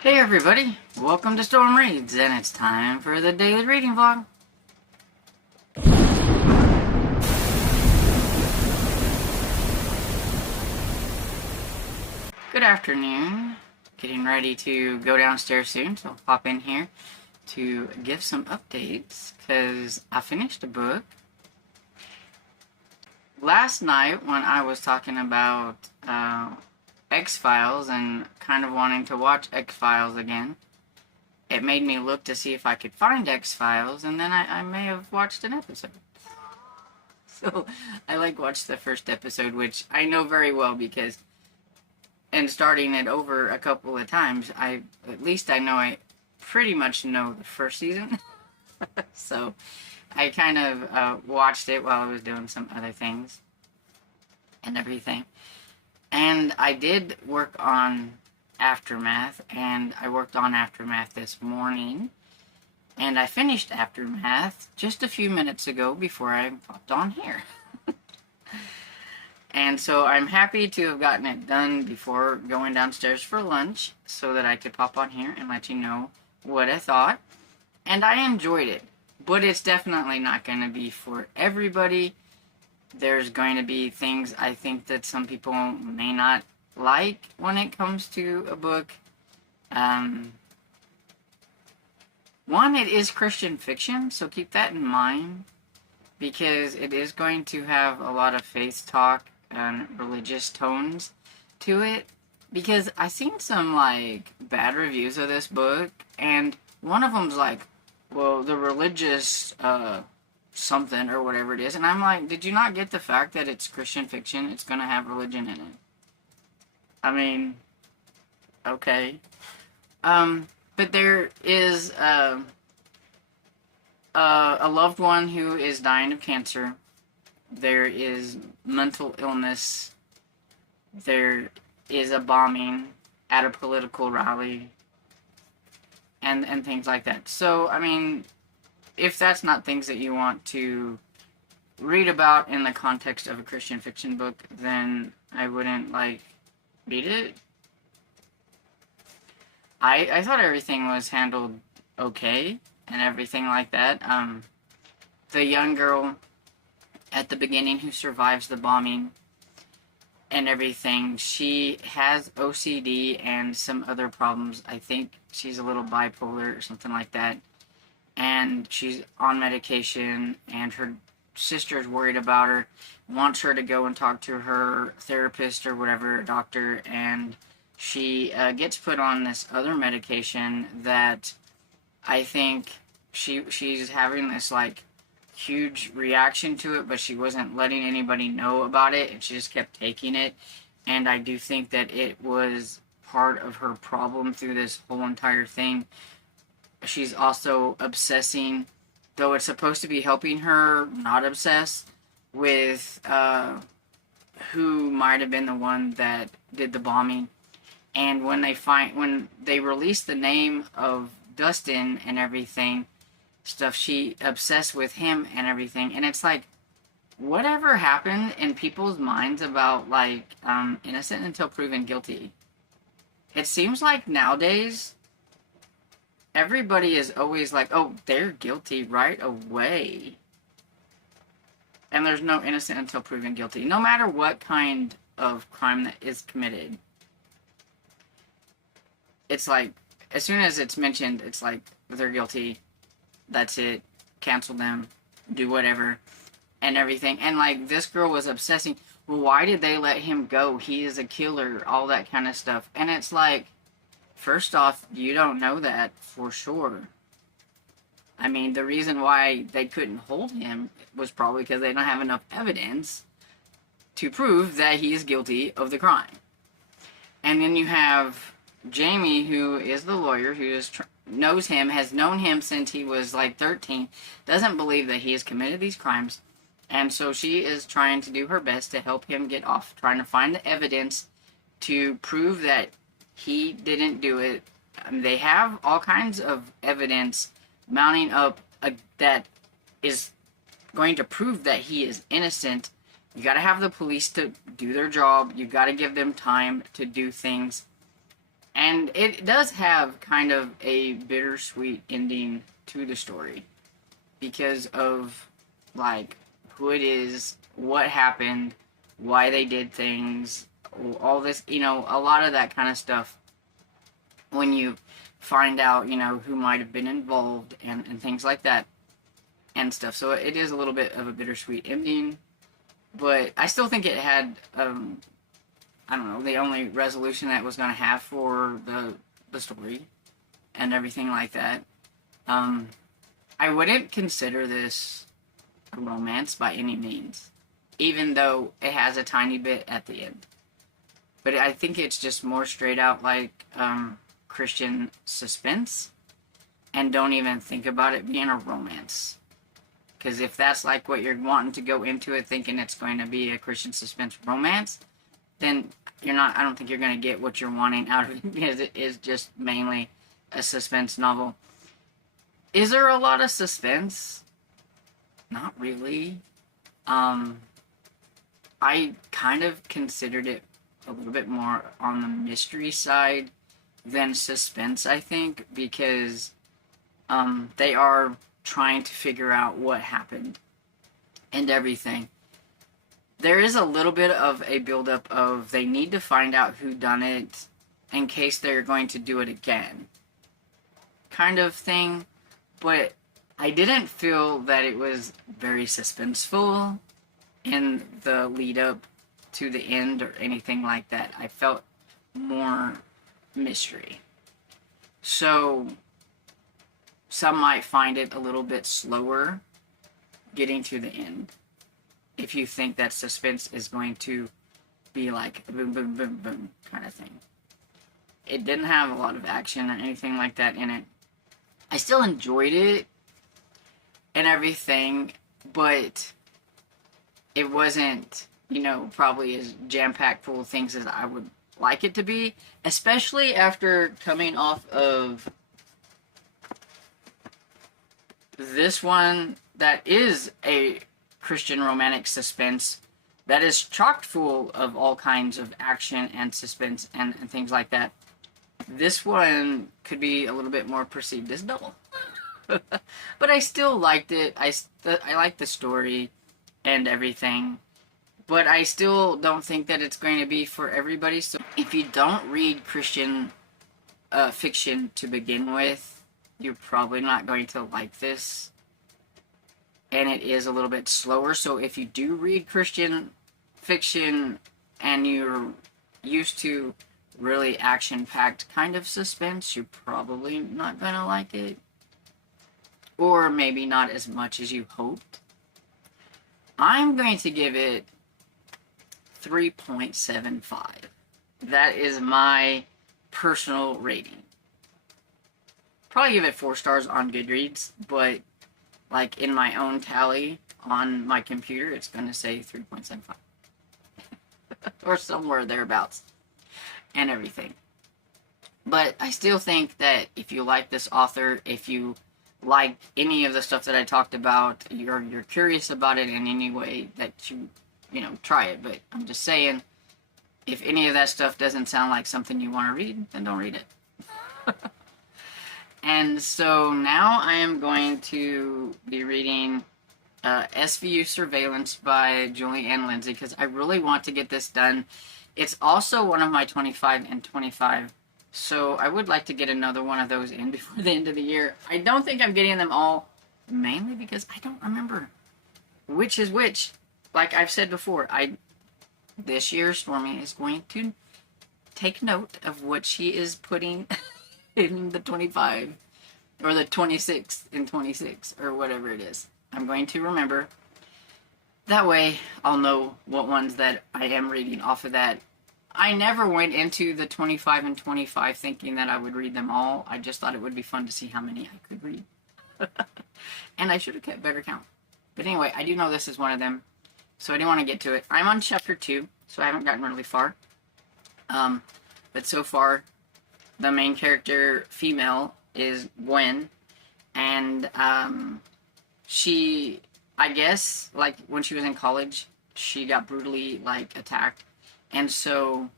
Hey everybody, welcome to Storm Reads, and it's time for the daily reading vlog. Good afternoon, getting ready to go downstairs soon, so I'll pop in here to give some updates, because I finished a book. Last night, when I was talking about X-Files and kind of wanting to watch X-Files again, it made me look to see if I could find X-Files, and then I may have watched an episode. So, I watched the first episode, which I know very well because, and starting it over a couple of times, at least I know I pretty much know the first season. So, I kind of watched it while I was doing some other things and everything. And I did work on Aftermath, and I worked on Aftermath this morning. And I finished Aftermath just a few minutes ago before I popped on here. And so I'm happy to have gotten it done before going downstairs for lunch so that I could pop on here and let you know what I thought. And I enjoyed it, but it's definitely not going to be for everybody. There's going to be things I think that some people may not like when it comes to a book. One, it is Christian fiction, so keep that in mind, because it is going to have a lot of faith talk and religious tones to it, because I've seen some, bad reviews of this book, and one of them's well, the religious, something, or whatever it is, and I'm like, did you not get the fact that it's Christian fiction? It's gonna have religion in it. I mean, okay. But there is a loved one who is dying of cancer. There is mental illness. There is a bombing at a political rally. And things like that. So, I mean, if that's not things that you want to read about in the context of a Christian fiction book, then I wouldn't, read it. I thought everything was handled okay and everything like that. The young girl at the beginning who survives the bombing and everything, she has OCD and some other problems. I think she's a little bipolar or something like that. And she's on medication, and her sister's worried about her, wants her to go and talk to her therapist or whatever, doctor, and she gets put on this other medication that I think she's having this, huge reaction to it, but she wasn't letting anybody know about it, and she just kept taking it, and I do think that it was part of her problem through this whole entire thing. She's also obsessing, though it's supposed to be helping her not obsess, with who might have been the one that did the bombing. And when they release the name of Dustin and everything, she obsessed with him and everything. And it's whatever happened in people's minds about, innocent until proven guilty? It seems like nowadays, everybody is always oh, they're guilty right away. And there's no innocent until proven guilty, no matter what kind of crime that is committed. It's as soon as it's mentioned, it's they're guilty, that's it, cancel them, do whatever, and everything. And this girl was obsessing, well, why did they let him go? He is a killer, all that kind of stuff. And it's first off, you don't know that for sure. I mean, the reason why they couldn't hold him was probably because they don't have enough evidence to prove that he is guilty of the crime. And then you have Jamie, who is the lawyer, who knows him, has known him since he was 13, doesn't believe that he has committed these crimes, and so she is trying to do her best to help him get off, trying to find the evidence to prove that he didn't do it. They have all kinds of evidence mounting up that is going to prove that he is innocent. You got to have the police to do their job. You got to give them time to do things. And it does have kind of a bittersweet ending to the story because of, like, who it is, what happened, why they did things, all this, you know, a lot of that kind of stuff when you find out, you know, who might have been involved and things like that and stuff. So it is a little bit of a bittersweet ending, but I still think it had, I don't know, the only resolution that it was going to have for the story and everything like that. I wouldn't consider this a romance by any means, even though it has a tiny bit at the end. But I think it's just more straight out like Christian suspense, and don't even think about it being a romance. Because if that's like what you're wanting to go into it thinking it's going to be a Christian suspense romance, then you're not, I don't think you're going to get what you're wanting out of it, because it is just mainly a suspense novel. Is there a lot of suspense? Not really. I kind of considered it a little bit more on the mystery side than suspense, I think, because they are trying to figure out what happened and everything. There is a little bit of a buildup of they need to find out who done it in case they're going to do it again, kind of thing. But I didn't feel that it was very suspenseful in the lead up to the end or anything like that. I felt more mystery. So some might find it a little bit slower getting to the end if you think that suspense is going to be like boom, boom, boom, boom kind of thing. It didn't have a lot of action or anything like that in it. I still enjoyed it and everything, but it wasn't, you know, probably as jam-packed full of things as I would like it to be, especially after coming off of this one that is a Christian romantic suspense that is chock full of all kinds of action and suspense and things like that. This one could be a little bit more perceived as dull. But I still liked it. I liked the story and everything. But I still don't think that it's going to be for everybody. So if you don't read Christian fiction to begin with, you're probably not going to like this. And it is a little bit slower. So if you do read Christian fiction and you're used to really action-packed kind of suspense, you're probably not going to like it. Or maybe not as much as you hoped. I'm going to give it 3.75. That is my personal rating. Probably give it 4 stars on Goodreads, but like in my own tally on my computer, it's going to say 3.75. Or somewhere thereabouts. And everything. But I still think that if you like this author, if you like any of the stuff that I talked about, you're curious about it in any way, that you know, try it. But I'm just saying, if any of that stuff doesn't sound like something you want to read, then don't read it. And so now I am going to be reading SVU Surveillance by Julie Ann Lindsay, because I really want to get this done. It's also one of my 25 and 25, so I would like to get another one of those in before the end of the year. I don't think I'm getting them all, mainly because I don't remember which is which. Like I've said before, this year Stormy is going to take note of what she is putting in the 25, or the 26 and 26, or whatever it is. I'm going to remember. That way, I'll know what ones that I am reading off of that. I never went into the 25 and 25 thinking that I would read them all. I just thought it would be fun to see how many I could read. And I should have kept better count. But anyway, I do know this is one of them, so I do want to get to it. I'm on chapter 2, so I haven't gotten really far. But so far, the main character, female, is Gwen. And she, I guess, like, when she was in college, she got brutally, like, attacked. And so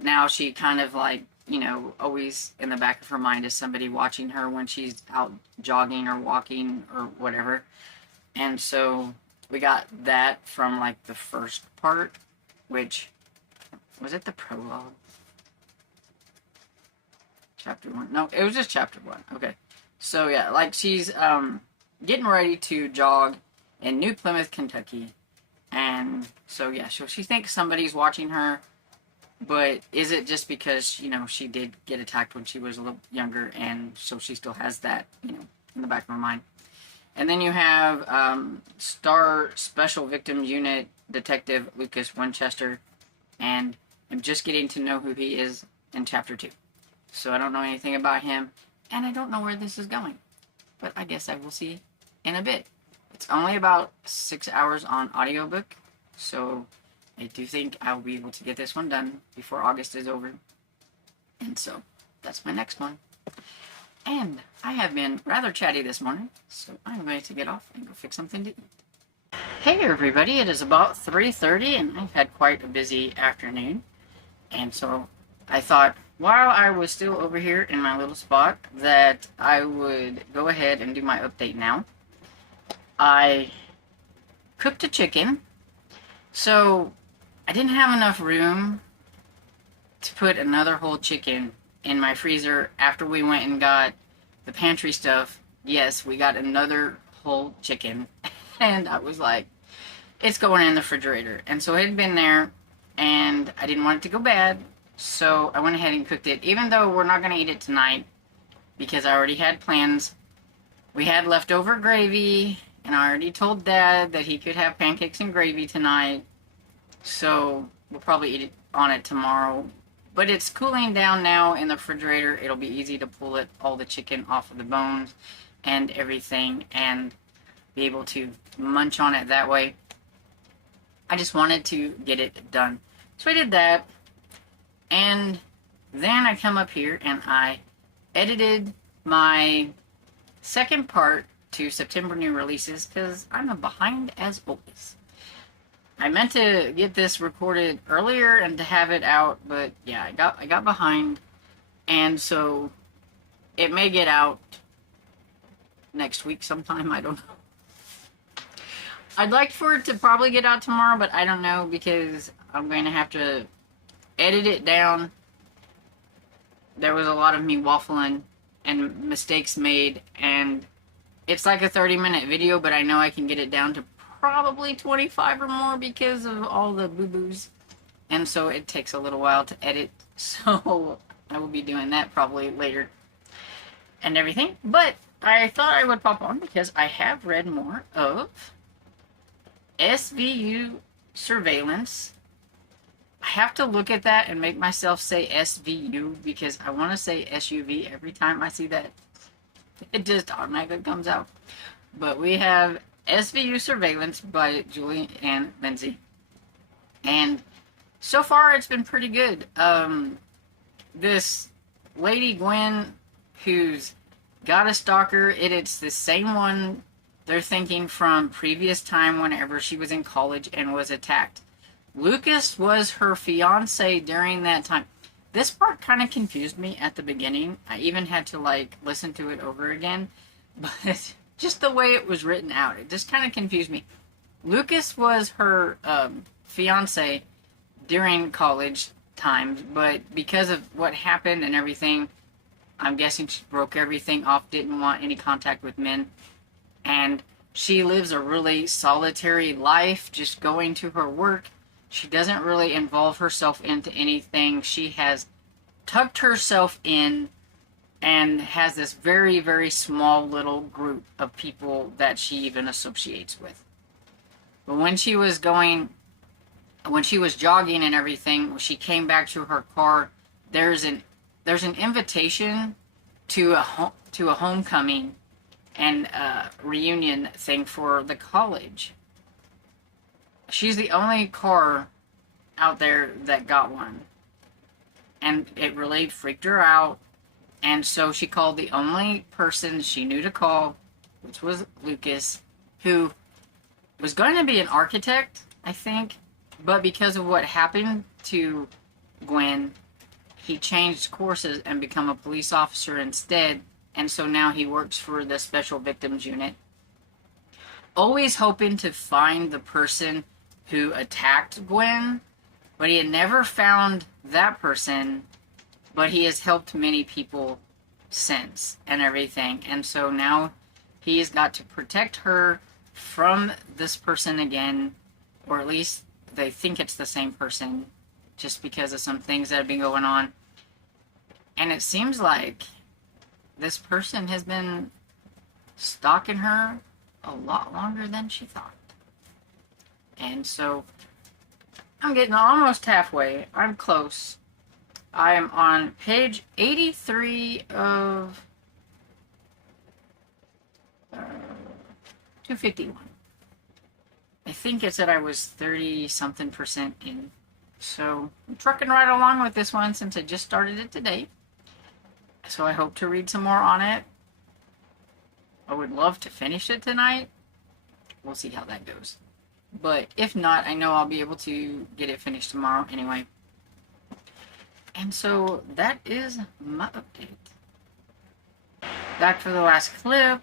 now she kind of, like, you know, always in the back of her mind is somebody watching her when she's out jogging or walking or whatever. And so we got that from like the first part, which was it the prologue? Chapter 1? No, it was just chapter 1. Okay. So yeah, like she's getting ready to jog in New Plymouth, Kentucky. And so yeah, so she thinks somebody's watching her, but is it just because, you know, she did get attacked when she was a little younger, and so she still has that, you know, in the back of her mind. And then you have Star Special Victim Unit Detective Lucas Winchester, and I'm just getting to know who he is in Chapter 2. So I don't know anything about him, and I don't know where this is going. But I guess I will see in a bit. It's only about 6 hours on audiobook, so I do think I'll be able to get this one done before August is over. And so, that's my next one. And I have been rather chatty this morning, so I'm going to get off and go fix something to eat. Hey everybody, it is about 3:30 and I've had quite a busy afternoon. And so I thought, while I was still over here in my little spot, that I would go ahead and do my update now. I cooked a chicken, so I didn't have enough room to put another whole chicken in my freezer after we went and got the pantry stuff. Yes, we got another whole chicken, and I was like, it's going in the refrigerator. And so it had been there, and I didn't want it to go bad, so I went ahead and cooked it, even though we're not going to eat it tonight, because I already had plans. We had leftover gravy, and I already told Dad that he could have pancakes and gravy tonight, so we'll probably eat it on it tomorrow. But it's cooling down now in the refrigerator. It'll be easy to pull all the chicken off of the bones and everything, and be able to munch on it that way. I just wanted to get it done. So I did that, and then I come up here and I edited my second part to September new releases, because I'm behind as always. I meant to get this recorded earlier and to have it out, but yeah, I got behind, and so it may get out next week sometime, I don't know. I'd like for it to probably get out tomorrow, but I don't know, because I'm going to have to edit it down. There was a lot of me waffling and mistakes made, and it's like a 30-minute video, but I know I can get it down to probably 25 or more because of all the boo-boos. And so it takes a little while to edit, so I will be doing that probably later and everything. But I thought I would pop on because I have read more of SVU Surveillance. I have to look at that and make myself say SVU because I want to say SUV every time I see that. It just automatically comes out. But we have SVU Surveillance by Julie Ann Lindsay. And so far it's been pretty good. This lady Gwen who's got a stalker, it's the same one they're thinking from previous time whenever she was in college and was attacked. Lucas was her fiance during that time. This part kind of confused me at the beginning. I even had to like listen to it over again, but just the way it was written out, it just kind of confused me. Lucas was her fiance during college times, but because of what happened and everything, I'm guessing she broke everything off, didn't want any contact with men, and she lives a really solitary life, just going to her work. She doesn't really involve herself into anything. She has tucked herself in and has this very, very small little group of people that she even associates with. But when she was jogging and everything, when she came back to her car, there's an invitation to a homecoming and reunion thing for the college. She's the only car out there that got one. And it really freaked her out. And so she called the only person she knew to call, which was Lucas, who was going to be an architect, I think. But because of what happened to Gwen, he changed courses and become a police officer instead, and so now he works for the Special Victims Unit. Always hoping to find the person who attacked Gwen, but he had never found that person, but he has helped many people since and everything, and so now he's got to protect her from this person again, or at least they think it's the same person, just because of some things that have been going on. And it seems like this person has been stalking her a lot longer than she thought. And so I'm getting almost halfway. I'm close. I am on page 83 of 251. I think it said I was 30-something% in. So I'm trucking right along with this one since I just started it today. So I hope to read some more on it. I would love to finish it tonight. We'll see how that goes. But if not, I know I'll be able to get it finished tomorrow anyway. And so that is my update. Back for the last clip.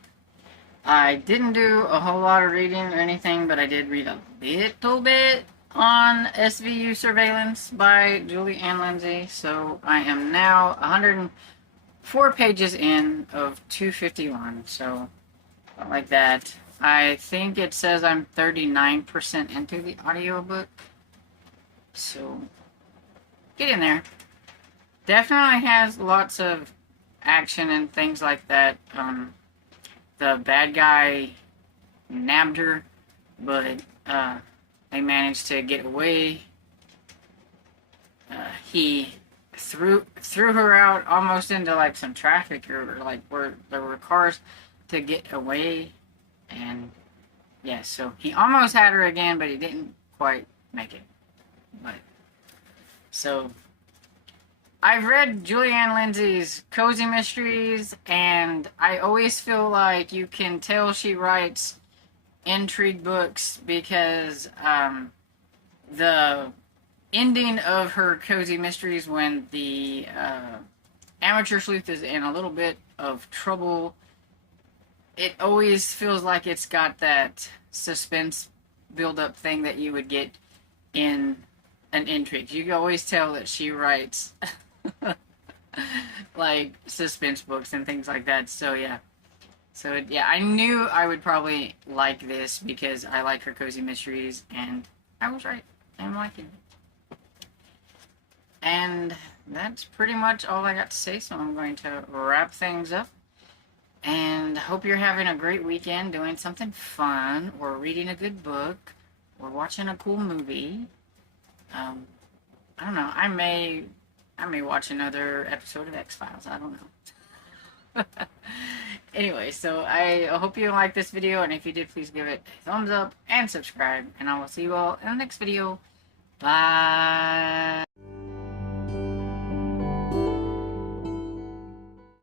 I didn't do a whole lot of reading or anything, but I did read a little bit on SVU Surveillance by Julie Ann Lindsay. So I am now 104 pages in of 251. So like that. I think it says I'm 39% into the audiobook. So get in there. Definitely has lots of action and things like that. The bad guy nabbed her, but they managed to get away. He threw her out almost into like some traffic, or like where there were cars, to get away. And yeah, so he almost had her again, but he didn't quite make it. But so I've read Julie Ann Lindsay's cozy mysteries, and I always feel like you can tell she writes intrigue books because the ending of her cozy mysteries, when the amateur sleuth is in a little bit of trouble, it always feels like it's got that suspense build-up thing that you would get in an intrigue. You can always tell that she writes like suspense books and things like that. So yeah. So yeah, I knew I would probably like this because I like her cozy mysteries, and I was right. I'm liking it. And that's pretty much all I got to say, so I'm going to wrap things up. And hope you're having a great weekend doing something fun, or reading a good book, or watching a cool movie. I don't know. I may watch another episode of X-Files. I don't know. Anyway, so I hope you liked this video, and if you did, please give it a thumbs up and subscribe. And I will see you all in the next video. Bye.